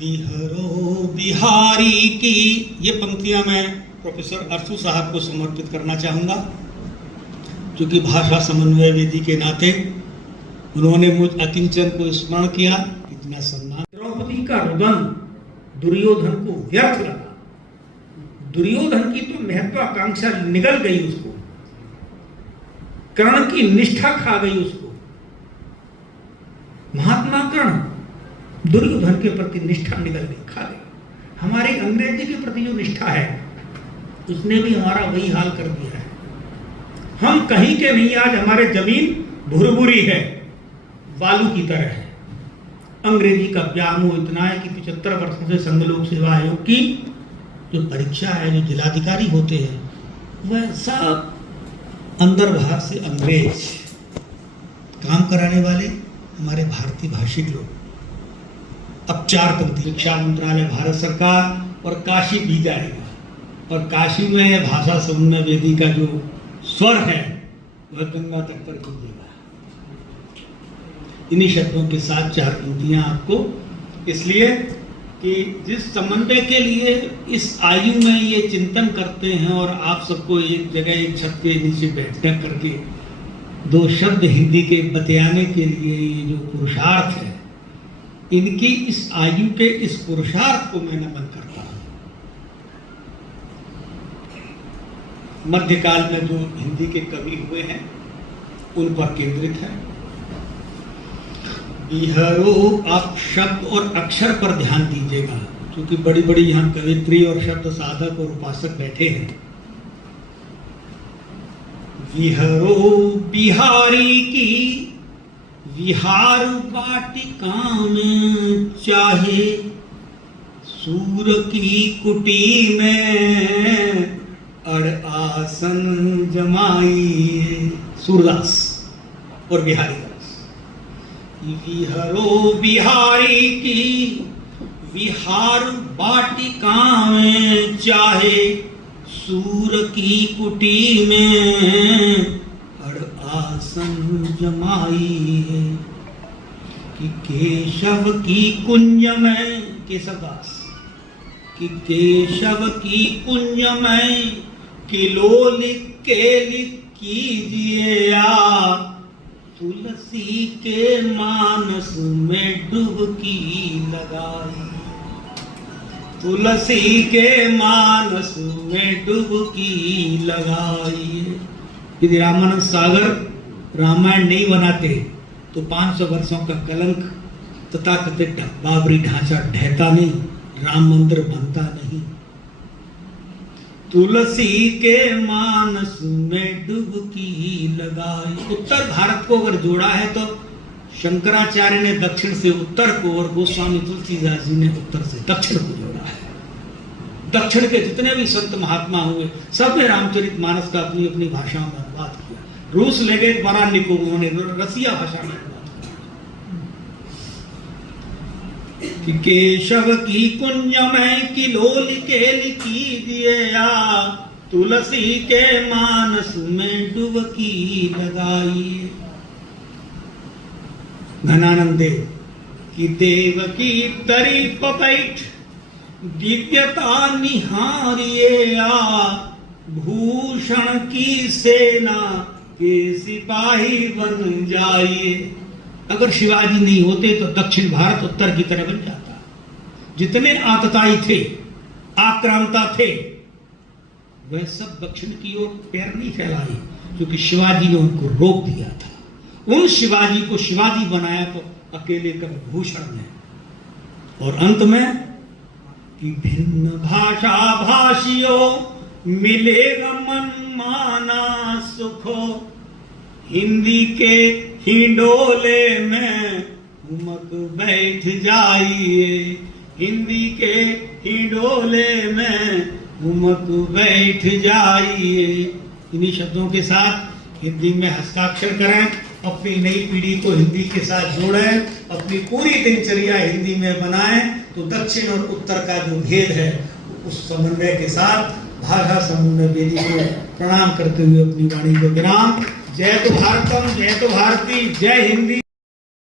बिहरो बिहारी की ये पंक्तियां मैं प्रोफेसर अरसू साहब को समर्पित करना चाहूँगा, क्योंकि भाषा समन्वय वेदी के नाते उन्होंने मुझ अकिंचन को स्मरण किया। इतना सम्मान। द्रौपदी का रुदन दुर्योधन को व्यर्थ लगा। दुर्योधन की तो महत्वाकांक्षा निगल गई उसको, कर्ण की निष्ठा खा गई उसको। महात्मा कर्ण दुर्योधन के प्रति निष्ठा निगल गई, खा गई। हमारी अंग्रेजी के प्रति जो निष्ठा है उसने भी हमारा वही हाल कर दिया है। हम कहीं के नहीं, आज हमारे जमीन भुरभुरी है, बालू की तरह है। अंग्रेजी का व्यामोह इतना है कि 75 वर्षों से संघ लोक सेवा आयोग की जो परीक्षा है, जो जिलाधिकारी होते हैं, वह सब अंदर बाहर से अंग्रेज काम कराने वाले हमारे भारतीय भाषिक लोग। अब 4 पंक्ति। शिक्षा मंत्रालय भारत सरकार और काशी भी जाएगा, और काशी में भाषा समन्वय वेदी का जो स्वर है वह गंगा तक पर कीजिएगा। इन्हीं शब्दों के साथ 4 पंक्तियां आपको, इसलिए कि जिस समन्वय के लिए इस आयु में ये चिंतन करते हैं और आप सबको एक जगह एक छत के नीचे बैठने करके 2 शब्द हिंदी के बतियाने के लिए ये जो पुरुषार्थ है, इनकी इस आयु के इस पुरुषार्थ को मैं नमन करता हूं। मध्यकाल में जो हिंदी के कवि हुए हैं उन पर केंद्रित है। बिहरो, आप शब्द और अक्षर पर ध्यान दीजिएगा, क्योंकि बड़ी बड़ी यहाँ कवित्री और शब्द साधक और उपासक बैठे हैं। बिहरो बिहारी की विहार वाटिका में, चाहे सूर की कुटी में अड़ आसन जमाई। सूरदास और बिहारी दास। विहरो बिहारी की विहार वाटिका में, चाहे सूर की कुटी में अड़ आसन जमाई है। कि केशव की कुंज में, केशवदास, कि केशव की कुंज में किलो लिख के कीजिए आ, तुलसी के मानस में डुबकी लगाई। तुलसी के मानस में डुबकी लगाई। यदि रामानंद सागर रामायण नहीं बनाते तो 500 वर्षों का कलंक तथा कथित बाबरी ढांचा ढहता नहीं, राम मंदिर बनता नहीं। तुलसी के मानस में डुबकी लगाई। उत्तर भारत को अगर जोड़ा है तो शंकराचार्य ने दक्षिण से उत्तर को और गोस्वामी तुलसीदास जी ने उत्तर से दक्षिण को जोड़ा है। दक्षिण के जितने भी संत महात्मा हुए सब ने रामचरितमानस का अपनी अपनी भाषाओं में अनुवाद किया। रूस ले गए वाराणसी को, उन्होंने रसिया भाषा में अनुवाद किया। कि केशव की कुंज में किलोल के कीजिए आ, तुलसी के मानस में डुबकी लगाई। घनानंद देव की देव की तरी पपैठ दिव्यता निहारिए आ, भूषण की सेना के सिपाही बन जाइए। अगर शिवाजी नहीं होते तो दक्षिण भारत उत्तर की तरह बन जाता। जितने आतताई थे, आक्रांता थे, वह सब दक्षिण की ओर पैर नहीं फैलाई, क्योंकि शिवाजी ने उनको रोक दिया था। उन शिवाजी को शिवाजी बनाया तो अकेले कर भूषण ने। और अंत में कि भिन्न भाषा भाषियों मिलेगा मन माना सुखो, हिंदी के हिंडोले में उमक बैठ जाइए। हिंदी के हिंडोले में उमक बैठ जाइए। इन्हीं शब्दों के साथ हिंदी में हस्ताक्षर करें, अपनी नई पीढ़ी को हिंदी के साथ जोड़ें, अपनी पूरी दिनचर्या हिंदी में बनाएं, तो दक्षिण और उत्तर का जो भेद है उस समन्वय के साथ भाषा समन्वय वेदी को प्रणाम करते हुए अपनी वाणी को विराम। जय तो भारतम, जय तो भारती, जय हिंदी।